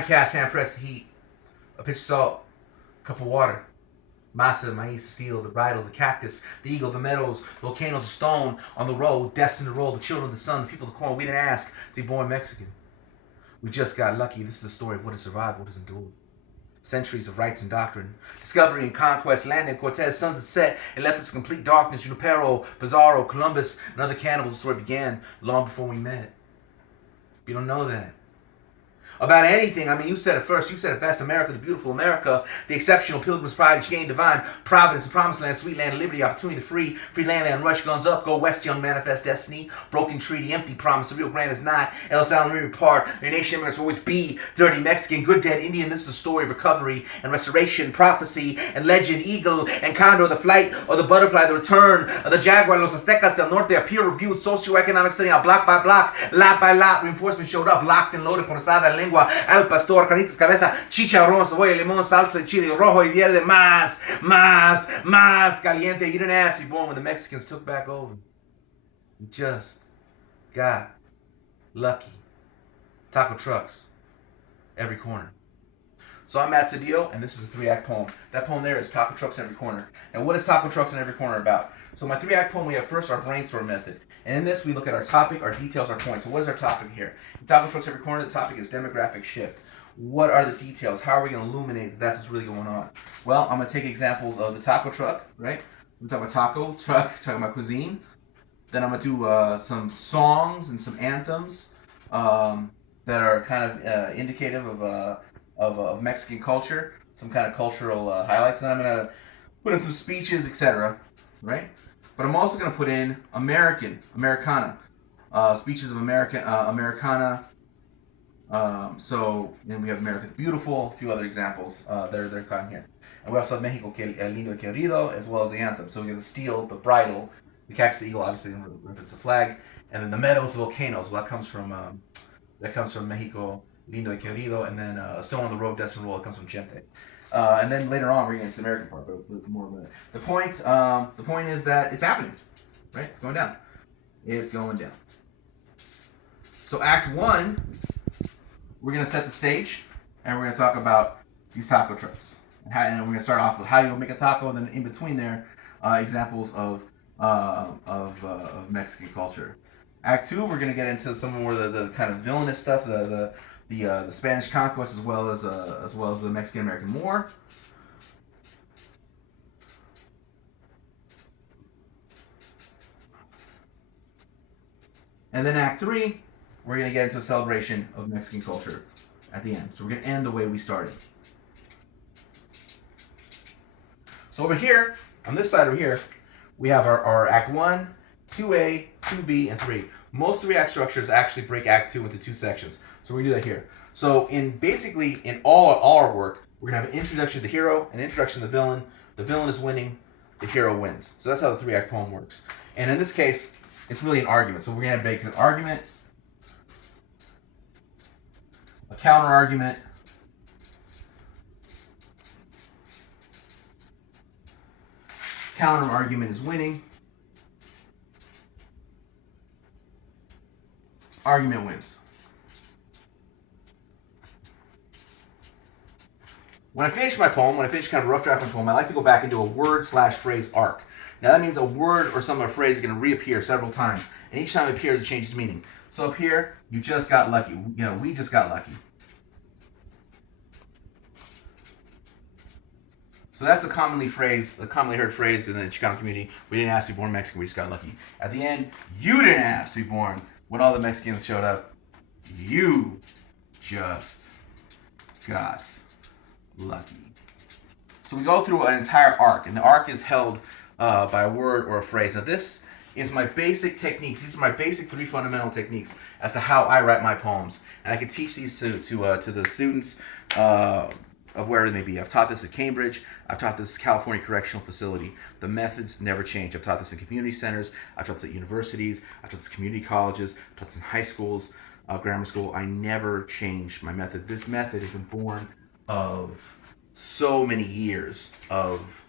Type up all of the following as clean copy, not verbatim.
Cast, hand press the heat, a pinch of salt, a cup of water, masa, the maíz, the steel, the bridle, the cactus, the eagle, the meadows, the volcanoes, the stone on the road, destined to roll, the children of the sun, the people of the corn. We didn't ask to be born Mexican. We just got lucky. This is the story of what has survived, what has endured. Centuries of rights and doctrine, discovery and conquest, landing Cortez, suns that set and left us in complete darkness. Junipero, Pizarro, Columbus, and other cannibals. The story began long before we met. You don't know that. About anything. I mean, you said it first. You said it best. America, the beautiful America, the exceptional pilgrim's pride, which gained divine providence, the promised land, sweet land, liberty, opportunity, the free land, rush guns up, go west, young manifest destiny, broken treaty, empty promise, the Rio Grande is not, El Salvador part, your nation immigrants will always be dirty Mexican, good dead Indian. This is the story of recovery and restoration, prophecy and legend, eagle and condor, the flight or the butterfly, the return of the jaguar, los aztecas del norte, a peer-reviewed socioeconomic study, block by block, lot by lot, reinforcement showed up, locked and loaded, ponzada, lengua, al pastor, carnitas, cabeza, chicharrón, cebolla, limón, salsa de chile, rojo y verde, más caliente. You didn't ask to be born when the Mexicans took back over. You just got lucky. Taco trucks, every corner. So I'm Matt Cedillo, and this is a 3-act poem. That poem there is Taco Trucks in Every Corner. And what is Taco Trucks in Every Corner about? So my 3-act poem, we have first our brainstorm method. And in this, we look at our topic, our details, our points. So what is our topic here? In Taco Trucks Every Corner, the topic is demographic shift. What are the details? How are we going to illuminate that that's what's really going on? Well, I'm going to take examples of the taco truck, right? I'm talking about taco truck, talking about cuisine. Then I'm going to do some songs and some anthems that are kind of indicative of Mexican culture, some kind of cultural highlights. And then I'm going to put in some speeches, etc. Right? But I'm also going to put in Americana, speeches of Americana. So then we have America the Beautiful, a few other examples. They're kind of here. And we also have Mexico El Lindo y Querido, as well as the anthem. So we have the steel, the bridle, the cactus, the eagle, obviously in reference to flag, and then the meadows, the volcanoes. Well, that comes from Mexico Lindo y Querido, and then a stone on the road, destined to roll. It comes from Chente. And then later on, we're getting to the American part, but more of it. The point is that it's happening, right? It's going down. It's going down. So Act 1, we're going to set the stage, and we're going to talk about these taco trucks. And we're going to start off with how you make a taco, and then in between there, examples of Mexican culture. Act 2, we're going to get into some more of the kind of villainous stuff, the Spanish conquest, as well as the Mexican American War. And then Act 3, we're going to get into a celebration of Mexican culture at the end. So we're going to end the way we started. So over here, on this side over here, we have our Act 1, 2A, 2B, and 3. Most 3-act structures actually break Act 2 into 2 sections. So we're going to do that here. So in all our work, we're going to have an introduction to the hero, an introduction to the villain. The villain is winning, the hero wins. So that's how the 3-act poem works. And in this case, it's really an argument. So we're going to make an argument, a counter-argument, counter-argument is winning, argument wins. When I finish my poem, when I finish kind of rough draft my poem, I like to go back into a word/phrase arc. Now that means a word or some of a phrase is going to reappear several times, and each time it appears, it changes meaning. So up here, you just got lucky. We just got lucky. So that's a commonly heard phrase in the Chicano community. We didn't ask to be born Mexican, we just got lucky. At the end, you didn't ask to be born. When all the Mexicans showed up, you just got lucky. So we go through an entire arc, and the arc is held by a word or a phrase. Now this is my basic techniques. These are my basic 3 fundamental techniques as to how I write my poems, and I can teach these to the students of wherever they may be. I've taught this at Cambridge. I've taught this at California Correctional Facility. The methods never change. I've taught this in community centers. I've taught this at universities. I've taught this in community colleges. I've taught this in high schools, grammar school. I never changed my method. This method has been born of so many years of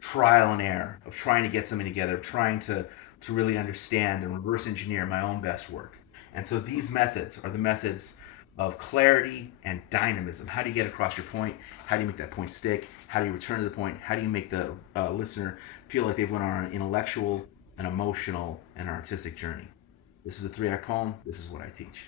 trial and error, of trying to get something together, of trying to really understand and reverse engineer my own best work. And so these methods are the methods of clarity and dynamism. How do you get across your point? How do you make that point stick? How do you return to the point? How do you make the listener feel like they've went on an intellectual, an emotional, and artistic journey? This is a 3-act poem. This is what I teach.